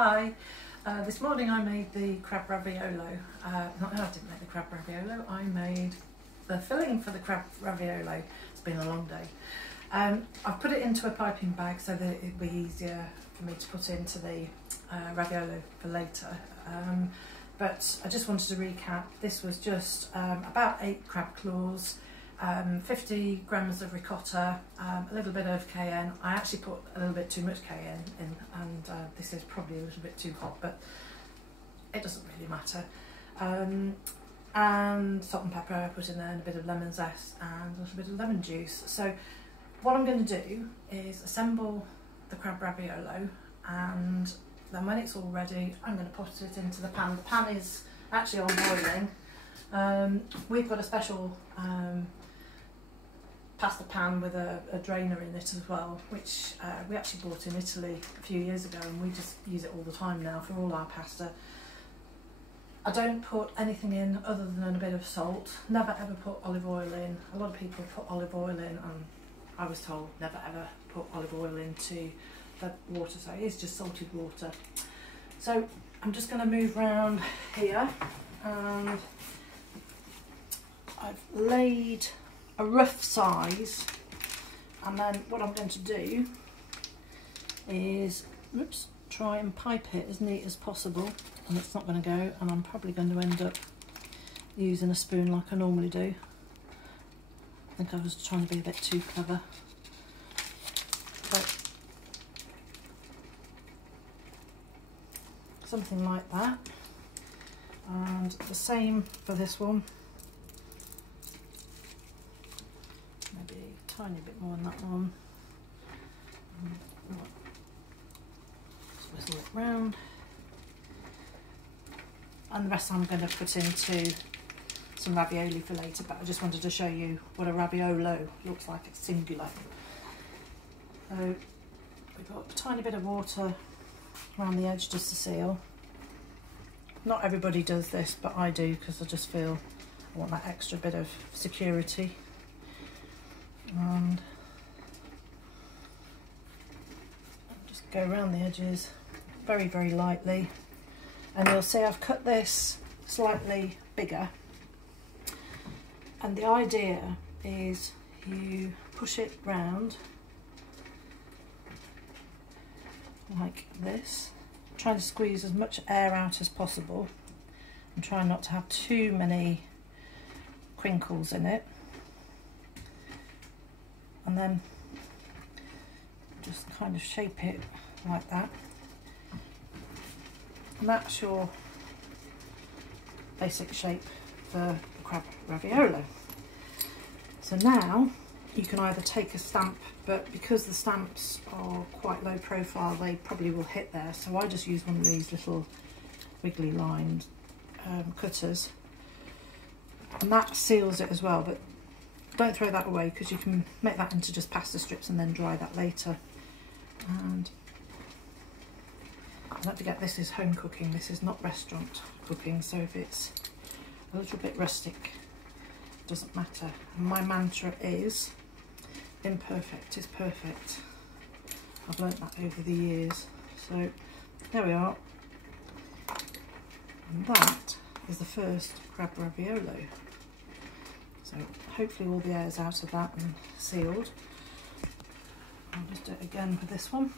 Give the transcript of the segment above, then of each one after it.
Hi, this morning I made the crab raviolo. I didn't make the crab raviolo, I made the filling for the crab raviolo. It's been a long day. I've put it into a piping bag so that it'd be easier for me to put into the raviolo for later. But I just wanted to recap. This was just about 8 crab claws, 50 grams of ricotta, a little bit of cayenne. I actually put a little bit too much cayenne in, and this is probably a little bit too hot, but it doesn't really matter. And salt and pepper I put in there, and a bit of lemon zest and a little bit of lemon juice. So what I'm going to do is assemble the crab raviolo, and then when it's all ready I'm going to put it into the pan. The pan is actually on boiling. We've got a special pasta pan with a drainer in it as well, which we actually bought in Italy a few years ago, and we just use it all the time now for all our pasta. I don't put anything in other than a bit of salt. Never ever put olive oil in. A lot of people put olive oil in, and I was told never ever put olive oil into the water, so it is just salted water. So I'm just going to move around here, and I've laid a rough size, and then what I'm going to do is try and pipe it as neat as possible, and it's not going to go, and I'm probably going to end up using a spoon like I normally do. I think I was trying to be a bit too clever. But something like that, and the same for this one. Maybe a tiny bit more than that one. Just whizzle it round, and the rest I'm going to put into some ravioli for later, but I just wanted to show you what a raviolo looks like. It's singular. So we've got a tiny bit of water around the edge just to seal. Not everybody does this, but I do, because I just feel I want that extra bit of security. And just go around the edges very, very lightly, and you'll see I've cut this slightly bigger, and the idea is you push it round like this, trying to squeeze as much air out as possible and try not to have too many crinkles in it, and then just kind of shape it like that, and that's your basic shape for the crab raviolo. So now you can either take a stamp, but because the stamps are quite low profile, they probably will hit there, so I just use one of these little wiggly lined cutters, and that seals it as well. But don't throw that away, because you can make that into just pasta strips and then dry that later. And don't forget, this is home cooking, this is not restaurant cooking, so if it's a little bit rustic, it doesn't matter. And my mantra is imperfect is perfect. I've learnt that over the years. So there we are, and that is the first crab raviolo. So hopefully all the air's out of that and sealed. I'll just do it again for this one.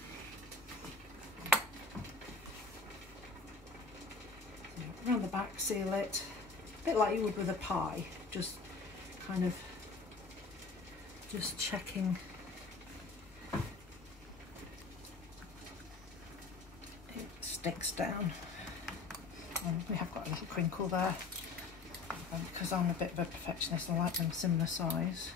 So around the back, seal it, a bit like you would with a pie, just kind of just checking it sticks down. And we have got a little crinkle there, because I'm a bit of a perfectionist, I like them similar size.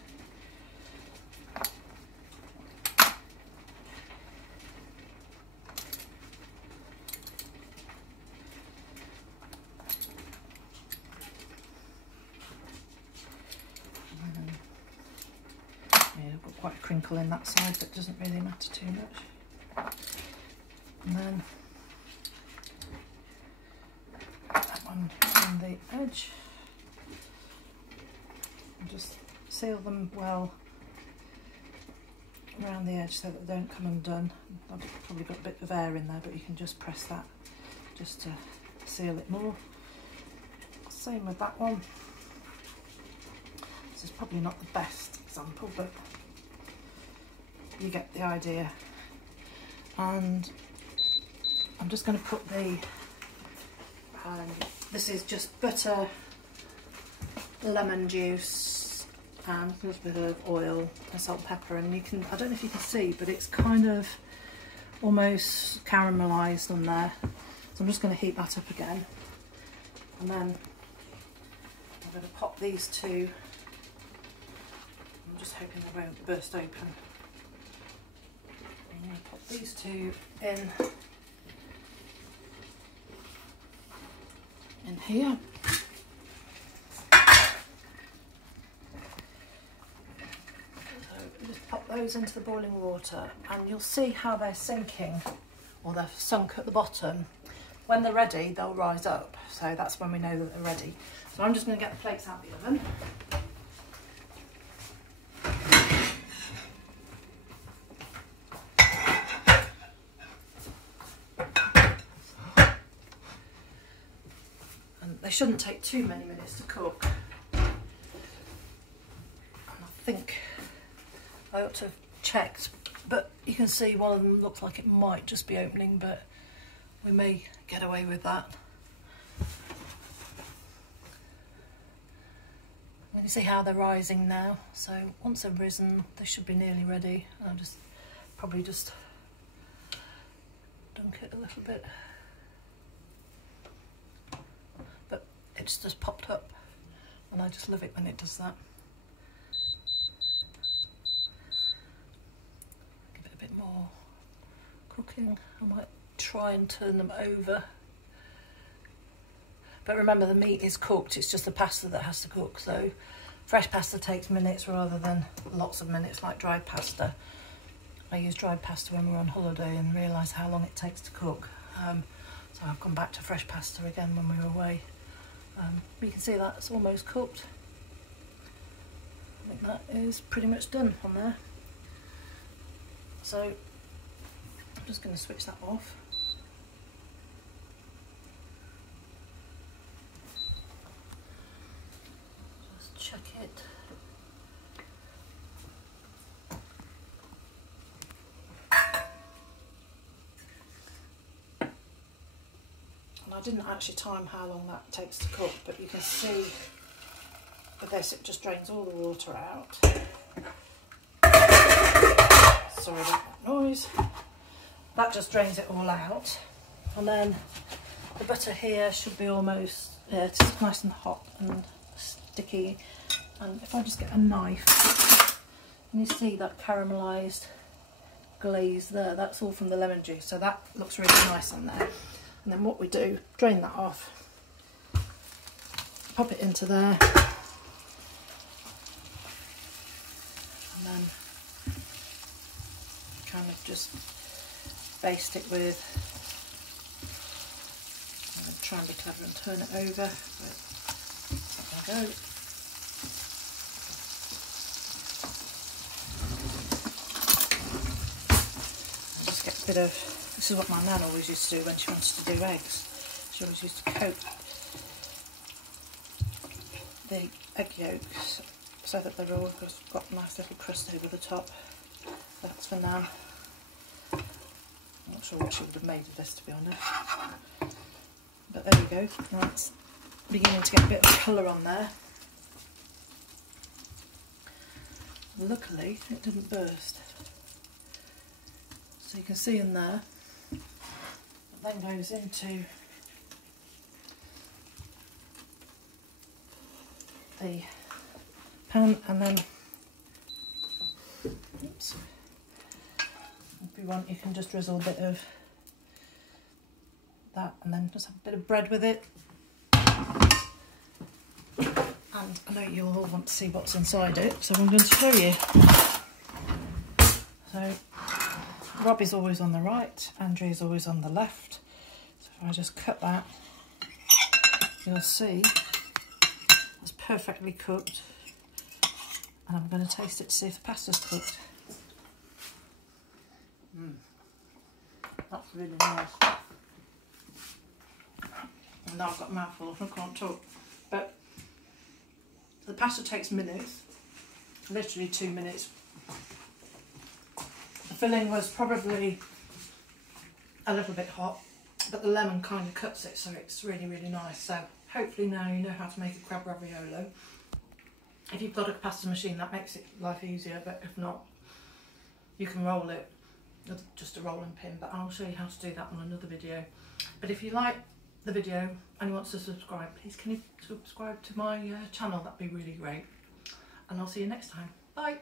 Yeah, I've got quite a crinkle in that side, but it doesn't really matter too much. And then that one on the edge. And just seal them well around the edge so that they don't come undone. I've probably got a bit of air in there, but you can just press that just to seal it more. Same with that one. This is probably not the best example, but you get the idea. And I'm just going to put the, this is just butter, lemon juice, and a little bit of oil and salt and pepper. And you can, I don't know if you can see, but it's kind of almost caramelised on there. So I'm just going to heat that up again. And then I'm going to pop these two. I'm just hoping they won't burst open. I'm going to pop these two in here. So just pop those into the boiling water, and you'll see how they're sinking, or they're sunk at the bottom. When they're ready, they'll rise up. So that's when we know that they're ready. So I'm just going to get the plates out of the oven. And they shouldn't take too many minutes to cook. And I think I ought to have checked, but you can see one of them looks like it might just be opening, but we may get away with that. You can see how they're rising now. So once they've risen, they should be nearly ready. I'll just probably just dunk it a little bit. But it's just popped up, and I just love it when it does that. Give it a bit more cooking. I might try and turn them over, but remember the meat is cooked, it's just the pasta that has to cook. So fresh pasta takes minutes rather than lots of minutes like dried pasta. I used dried pasta when we were on holiday and realised how long it takes to cook, so I've gone back to fresh pasta again when we were away. You can see that's almost cooked. I think that is pretty much done on there. So I'm just going to switch that off. Check it. And I didn't actually time how long that takes to cook, but you can see with this it just drains all the water out. Sorry about that noise. That just drains it all out. And then the butter here should be almost, it's nice and hot and sticky. And if I just get a knife, and you see that caramelised glaze there, that's all from the lemon juice, so that looks really nice on there. And then what we do, drain that off, pop it into there, and then kind of just baste it with, I'm going to try and be clever and turn it over, but there we go. Bit of, this is what my nan always used to do when she wanted to do eggs. She always used to coat the egg yolks so that they've all got a nice little crust over the top. That's for Nan. I'm not sure what she would have made of this, to be honest. But there we go. Now it's beginning to get a bit of colour on there. Luckily it didn't burst. So you can see in there, it then goes into the pan, and then, oops, if you want you can just drizzle a bit of that and then just have a bit of bread with it. And I know you'll all want to see what's inside it, so I'm going to show you. So Rob is always on the right, Andrew is always on the left. So if I just cut that, you'll see it's perfectly cooked. And I'm going to taste it to see if the pasta's cooked. That's really nice. And now I've got a mouthful, I can't talk. But the pasta takes minutes, literally 2 minutes. The filling was probably a little bit hot, but the lemon kind of cuts it, so it's really, really nice. So hopefully now you know how to make a crab raviolo. If you've got a pasta machine, that makes it life easier, but if not, you can roll it with just a rolling pin, but I'll show you how to do that on another video. But if you like the video and you want to subscribe, please can you subscribe to my channel? That'd be really great. And I'll see you next time. Bye.